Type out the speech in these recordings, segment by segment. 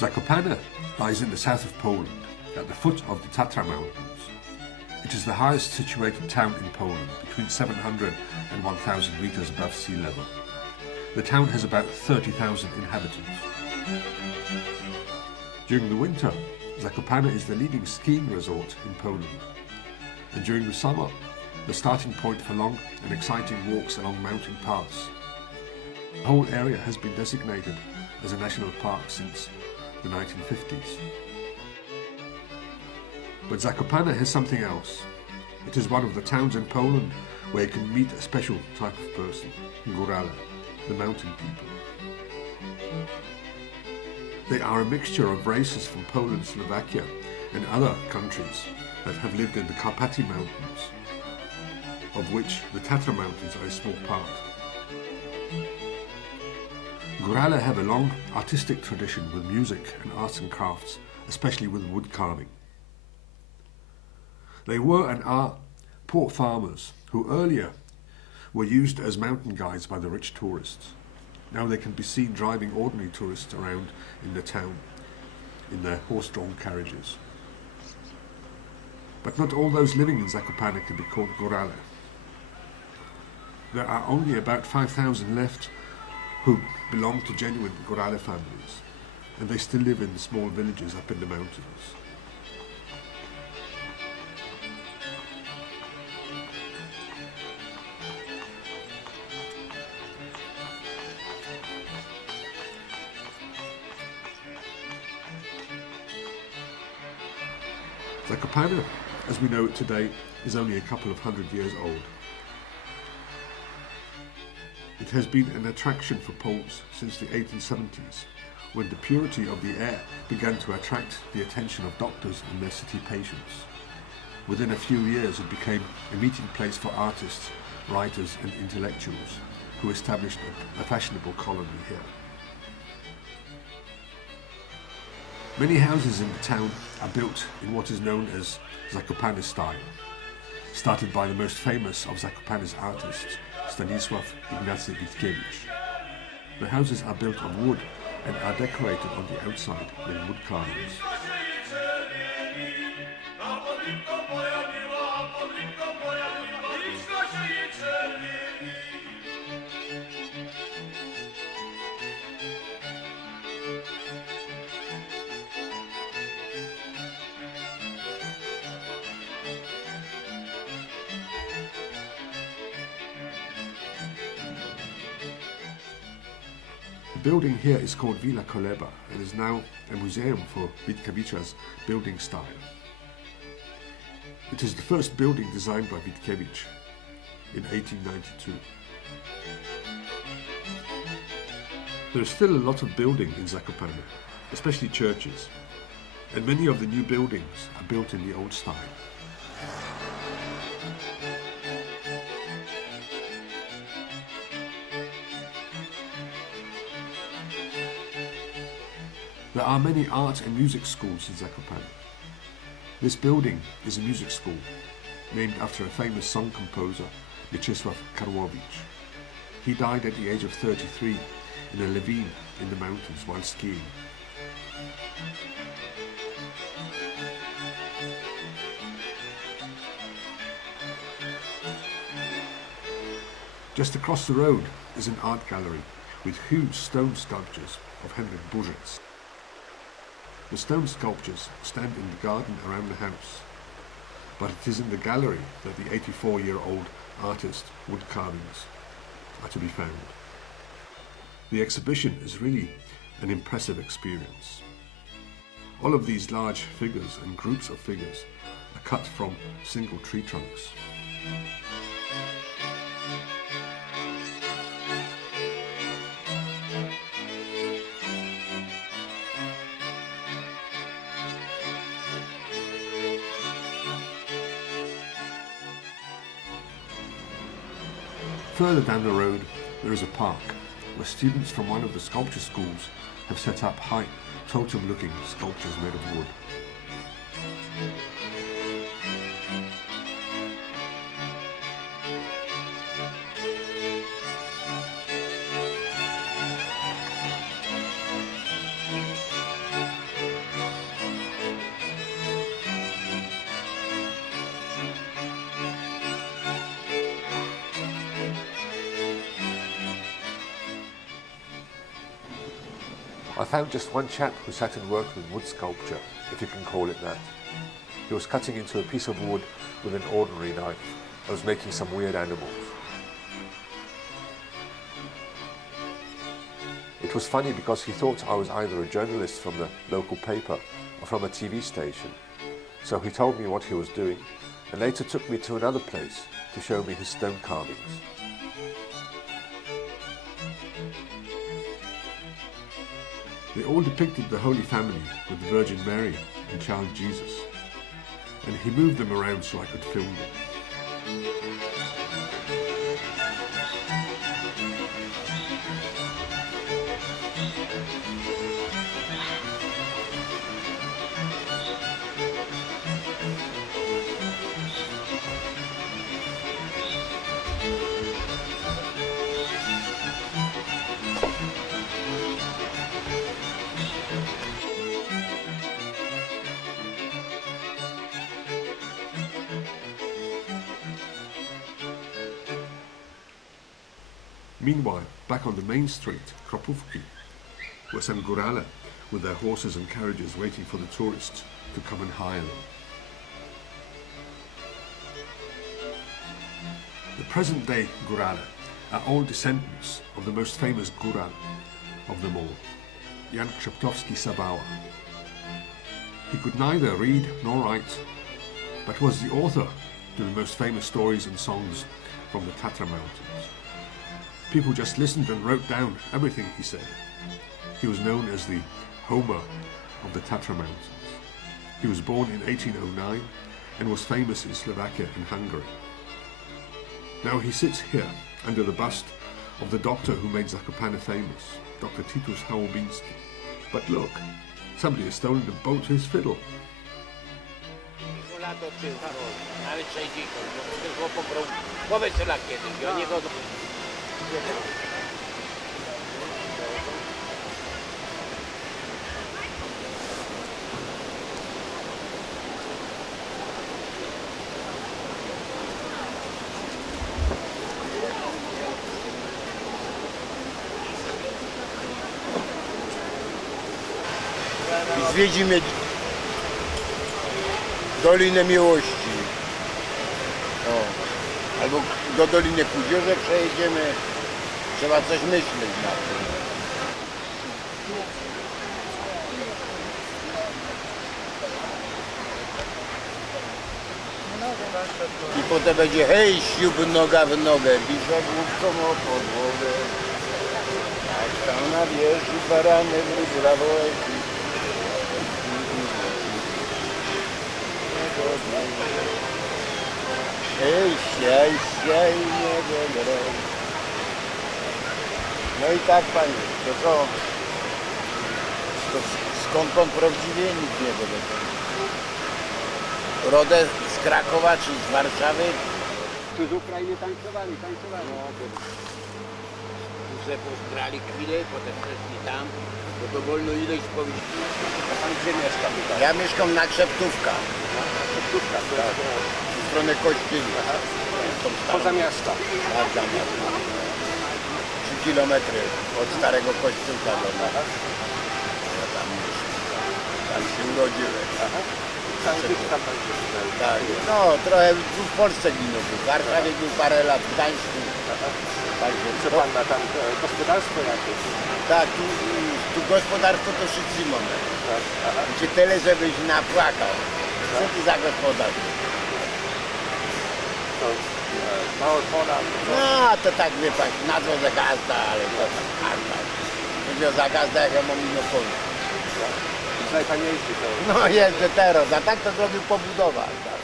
Zakopane lies in the south of Poland, at the foot of the Tatra mountains. It is the highest situated town in Poland, between 700 and 1,000 meters above sea level. The town has about 30,000 inhabitants. During the winter, Zakopane is the leading skiing resort in Poland, and during the summer, the starting point for long and exciting walks along mountain paths. The whole area has been designated as a national park since the 1950s. But Zakopane has something else. It is one of the towns in Poland where you can meet a special type of person, Górale, the mountain people. They are a mixture of races from Poland, Slovakia and other countries that have lived in the Carpathian Mountains, of which the Tatra Mountains are a small part. Górale have a long artistic tradition with music and arts and crafts, especially with wood carving. They were and are poor farmers who earlier were used as mountain guides by the rich tourists. Now they can be seen driving ordinary tourists around in the town in their horse-drawn carriages. But not all those living in Zakopane can be called Górale. There are only about 5,000 left who belong to genuine Górale families, and they still live in small villages up in the mountains. Zakopane, as we know it today, is only a couple of 100 years old. It has been an attraction for Poles since the 1870s, when the purity of the air began to attract the attention of doctors and their city patients. Within a few years it became a meeting place for artists, writers and intellectuals who established a fashionable colony here. Many houses in the town are built in what is known as Zakopane style, started by the most famous of Zakopane's artists, Stanisław Ignacy Witkiewicz. The houses are built of wood and are decorated on the outside with wood carvings. The building here is called Villa Koleba and is now a museum for Witkiewicza's building style. It is the first building designed by Witkiewicz in 1892. There is still a lot of building in Zakopane, especially churches, and many of the new buildings are built in the old style. There are many art and music schools in Zakopane. This building is a music school, named after a famous song composer, Mieczysław Karłowicz. He died at the age of 33 in a ravine in the mountains while skiing. Just across the road is an art gallery with huge stone sculptures of Henryk Bożyc. The stone sculptures stand in the garden around the house, but it is in the gallery that the 84-year-old artist wood carvings are to be found. The exhibition is really an impressive experience. All of these large figures and groups of figures are cut from single tree trunks. Further down the road, there is a park where students from one of the sculpture schools have set up high, totem-looking sculptures made of wood. I found just one chap who sat and worked with wood sculpture, if you can call it that. He was cutting into a piece of wood with an ordinary knife. I was making some weird animals. It was funny because he thought I was either a journalist from the local paper or from a TV station. So he told me what he was doing and later took me to another place to show me his stone carvings. They all depicted the Holy Family with the Virgin Mary and Child Jesus, and he moved them around so I could film them. Meanwhile, back on the main street, Kropówki, were some Górale with their horses and carriages waiting for the tourists to come and hire them. The present-day Górale are all descendants of the most famous Góral of them all, Jan Krzeptowski-Sabała. He could neither read nor write, but was the author to the most famous stories and songs from the Tatra mountains. People just listened and wrote down everything he said. He was known as the Homer of the Tatra mountains. He was born in 1809 and was famous in Slovakia and Hungary. Now he sits here under the bust of the doctor who made Zakopane famous, Dr. Titus Hałobiński. But look, somebody has stolen the boat to his fiddle. Zwiedzimy Dolinę Miłości. O. Albo do Doliny Kudziorze przejedziemy. Trzeba coś myśleć na tym. I potem będzie hej, ślub noga w nogę, biża główką o podłogę. Jak tam na wieży barany wróć rawołeki. Hej, siaj, siaj, nie wiem. No i tak, panie, to co? To skąd on prawdziwie nikt nie wie. Rodę z Krakowa czy z Warszawy? Tu z Ukrainy tańcowali. No, że pozbrali chwilę, potem przeszli tam, bo to wolno ileś powiedzieć. A pan gdzie mieszka tutaj? Ja mieszkam na Krzeptówka. Krzeptówka, tak. W stronę Kościeli. Poza miasta. Tak, za miasto. 3 kilometry od Starego Kościółka do nas. Ja tam mieszkam. Tam się urodziłem. Aha. Tam gdzieś tam pan się urodził. Tak, no trochę tu w Polsce ginął. W Warszawie był parę lat, w Gdańsku. Także Co pan ma tam gospodarstwo jakieś? Tak, tu gospodarstwo to wszyscy mamy. Tak. Aha. Czy tyle, żebyś napłakał. Co ty za gospodarstwo? To mało pola. No to tak wie pan, nazwą za gazda, ale to tam gazda. Chodzi o za gazda, jak ja mam inną pole. Tutaj pan jeździ to. No jeżdżę teraz, a tak to zrobił pobudowa. Tak.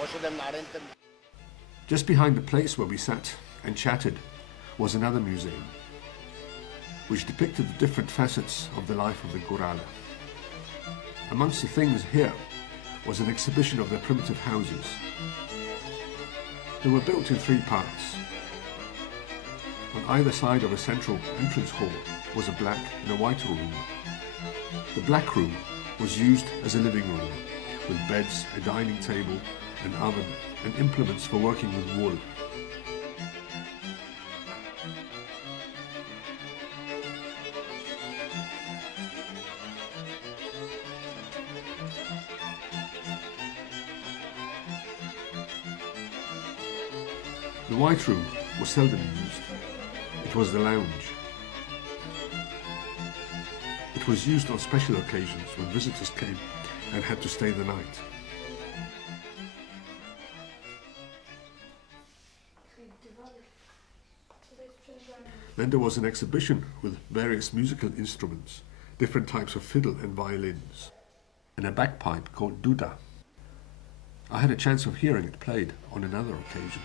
Poszedłem na rentę. Just behind the place where we sat and chatted was another museum, which depicted the different facets of the life of the Górale. Amongst the things here was an exhibition of their primitive houses. They were built in 3 parts. On either side of a central entrance hall was a black and a white room. The black room was used as a living room, with beds, a dining table, an oven, and implements for working with wool. The white room was seldom used. It was the lounge. It was used on special occasions when visitors came and had to stay the night. Then there was an exhibition with various musical instruments, different types of fiddle and violins, and a bagpipe called duda. I had a chance of hearing it played on another occasion.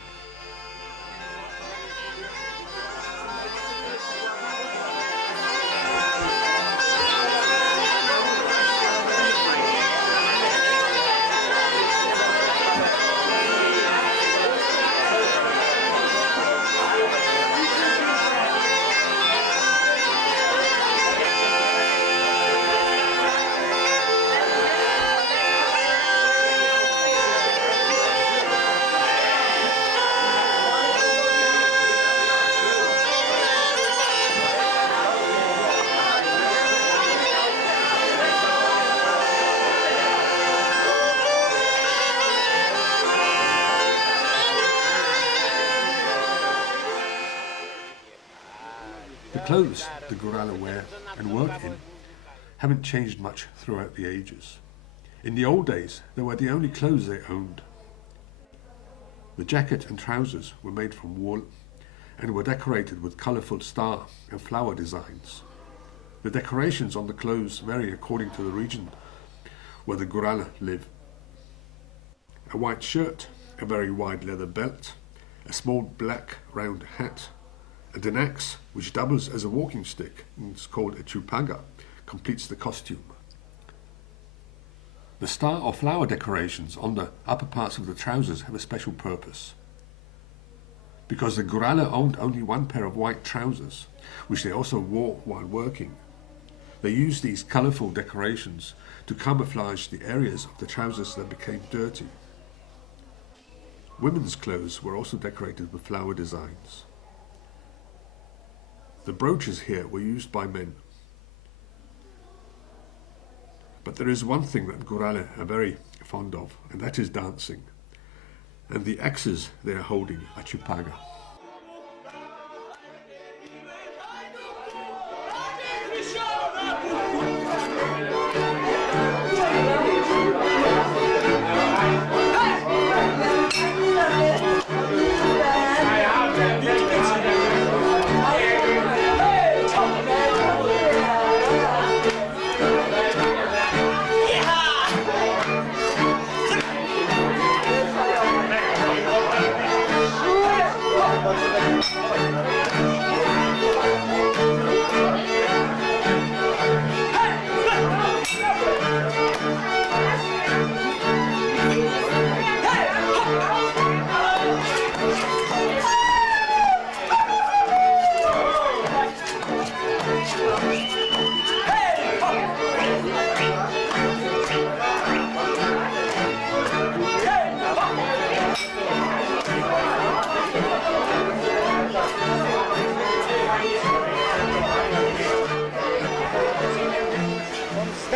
The clothes the Górale wear and work in haven't changed much throughout the ages. In the old days, they were the only clothes they owned. The jacket and trousers were made from wool and were decorated with colourful star and flower designs. The decorations on the clothes vary according to the region where the Górale live. A white shirt, a very wide leather belt, a small black round hat, and an axe, which doubles as a walking stick and is called a chupaga, completes the costume. The star or flower decorations on the upper parts of the trousers have a special purpose. Because the Górale owned only one pair of white trousers, which they also wore while working, they used these colourful decorations to camouflage the areas of the trousers that became dirty. Women's clothes were also decorated with flower designs. The brooches here were used by men. But there is one thing that Górale are very fond of, and that is dancing. And the axes they are holding are chupaga.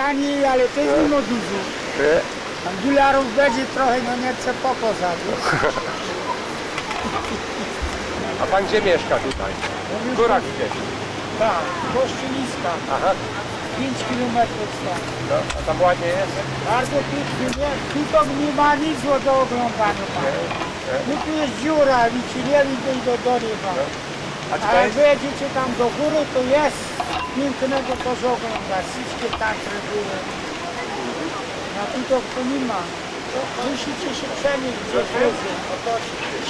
taniej, ale też nie ma dużo. Tam dolarów będzie trochę, no nie chcę pokazać. A pan gdzie mieszka tutaj? W górach gdzieś? Tak, Kościeliska, Aha. 5 kilometrów stąd. No, a tam ładnie jest? Bardzo pięknie, nie? Tu nie ma nic do oglądania. Tu jest dziura, wycinęli do dorywa. A czy A to jak jest? wejdziecie tam do góry, to jest pięknego to oglądać. Wszystkie Tatry były. A tu to nie ma. Musicie się przenieść gdzieś wyżej.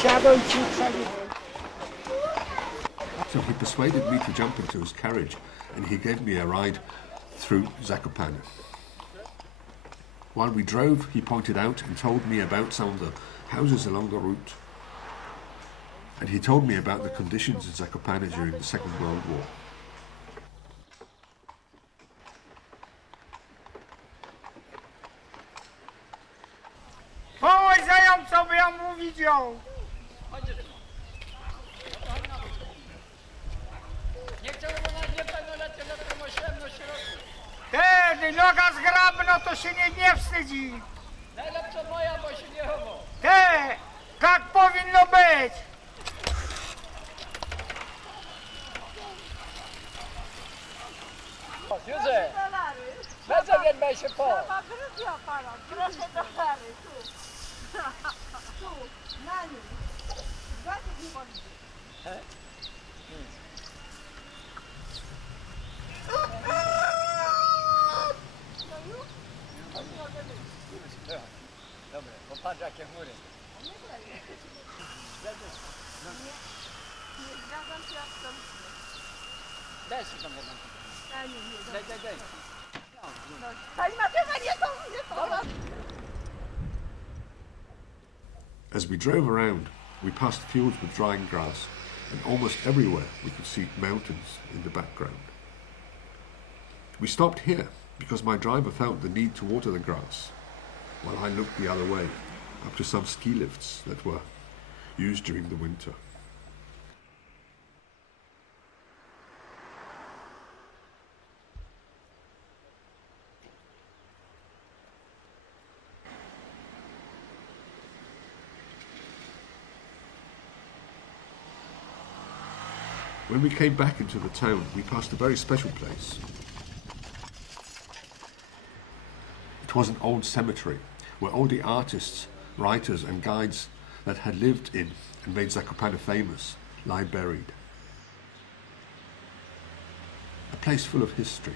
Siadajcie i przenieść. So he persuaded me to jump into his carriage and he gave me a ride through Zakopane. While we drove, he pointed out and told me about some of the houses along the route. And he told me about the conditions in Zakopane during the Second World War. Połóż zającowy, ja mu widział. Nie chciałbym na niepełnoletnie lepszą osiemność roku. Ty, noga zgrabno, to się nie wstydzi. Najlepsza moja, bo się nie chował. Ty, jak powinno być. Józef, lecę więc się po. Proszę dolary, tu. Tu, na nim. Zobaczyć nie możesz. Dobra, popatrz jakie chmury. Nie zgadzam się absolutnie. Daj się tam jedną. A nie, Daj. Pani Mateusz, nie to. As we drove around, we passed fields with drying grass, and almost everywhere we could see mountains in the background. We stopped here because my driver felt the need to water the grass, while I looked the other way, up to some ski lifts that were used during the winter. When we came back into the town, we passed a very special place. It was an old cemetery where all the artists, writers and guides that had lived in and made Zakopane famous lie buried. A place full of history.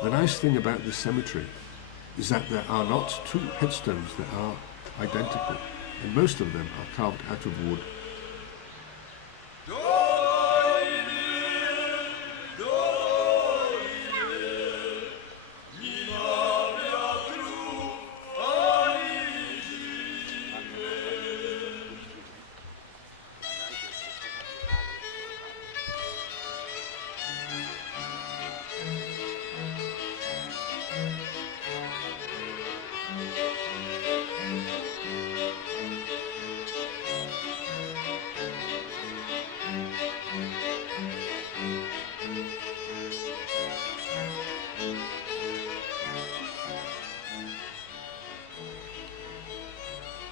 The nice thing about this cemetery is that there are not two headstones that are identical, and most of them are carved out of wood.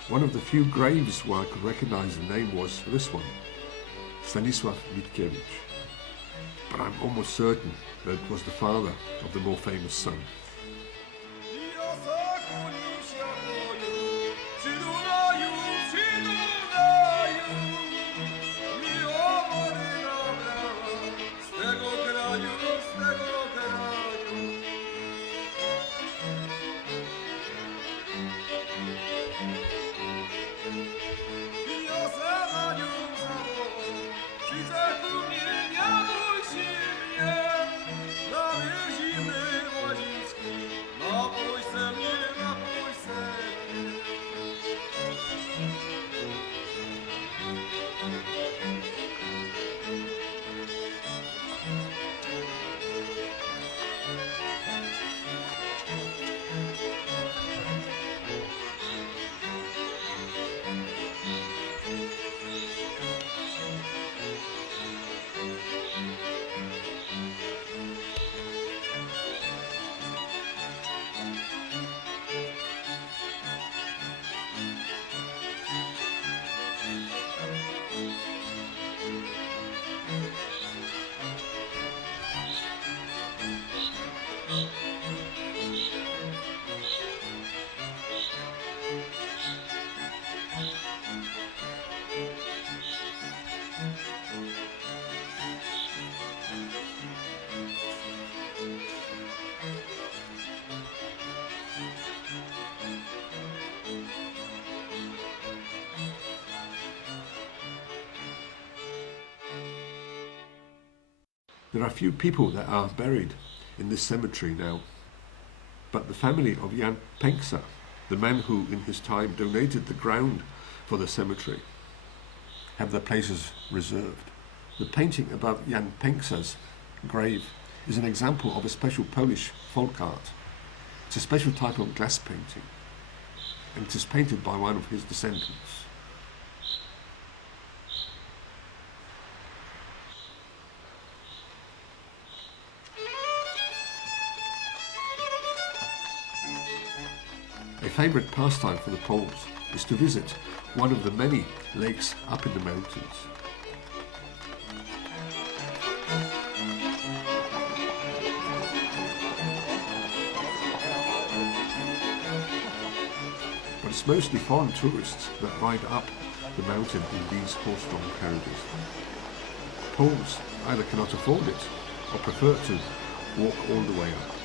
One of the few graves where I could recognize the name was this one, Stanisław Witkiewicz. But I'm almost certain that it was the father of the more famous son. There are few people that are buried in this cemetery now, but the family of Jan Penksa, the man who in his time donated the ground for the cemetery, have their places reserved. The painting above Jan Penksa's grave is an example of a special Polish folk art. It's a special type of glass painting, and it is painted by one of his descendants. A favourite pastime for the Poles is to visit one of the many lakes up in the mountains. But it's mostly foreign tourists that ride up the mountain in these horse-drawn carriages. Poles either cannot afford it or prefer to walk all the way up.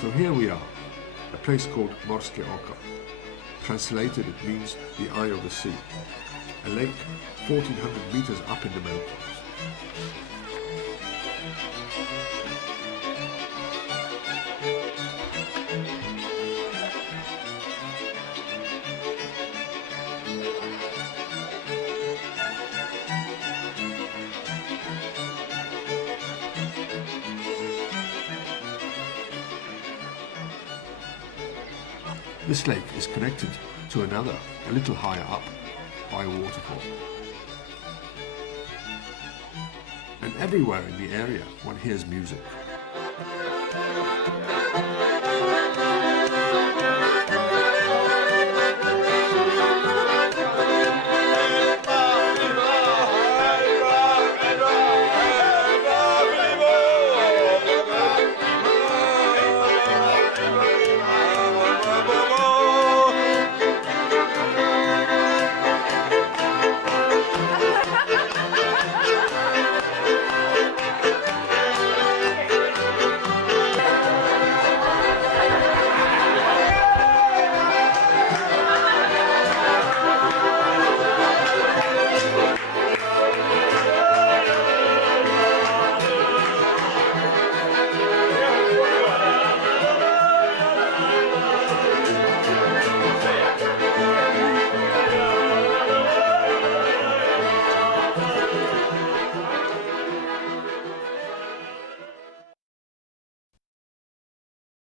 So here we are, a place called Morskie Oko. Translated, it means the eye of the sea. A lake 1,400 meters up in the mountains. This lake is connected to another, a little higher up, by a waterfall. And everywhere in the area one hears music.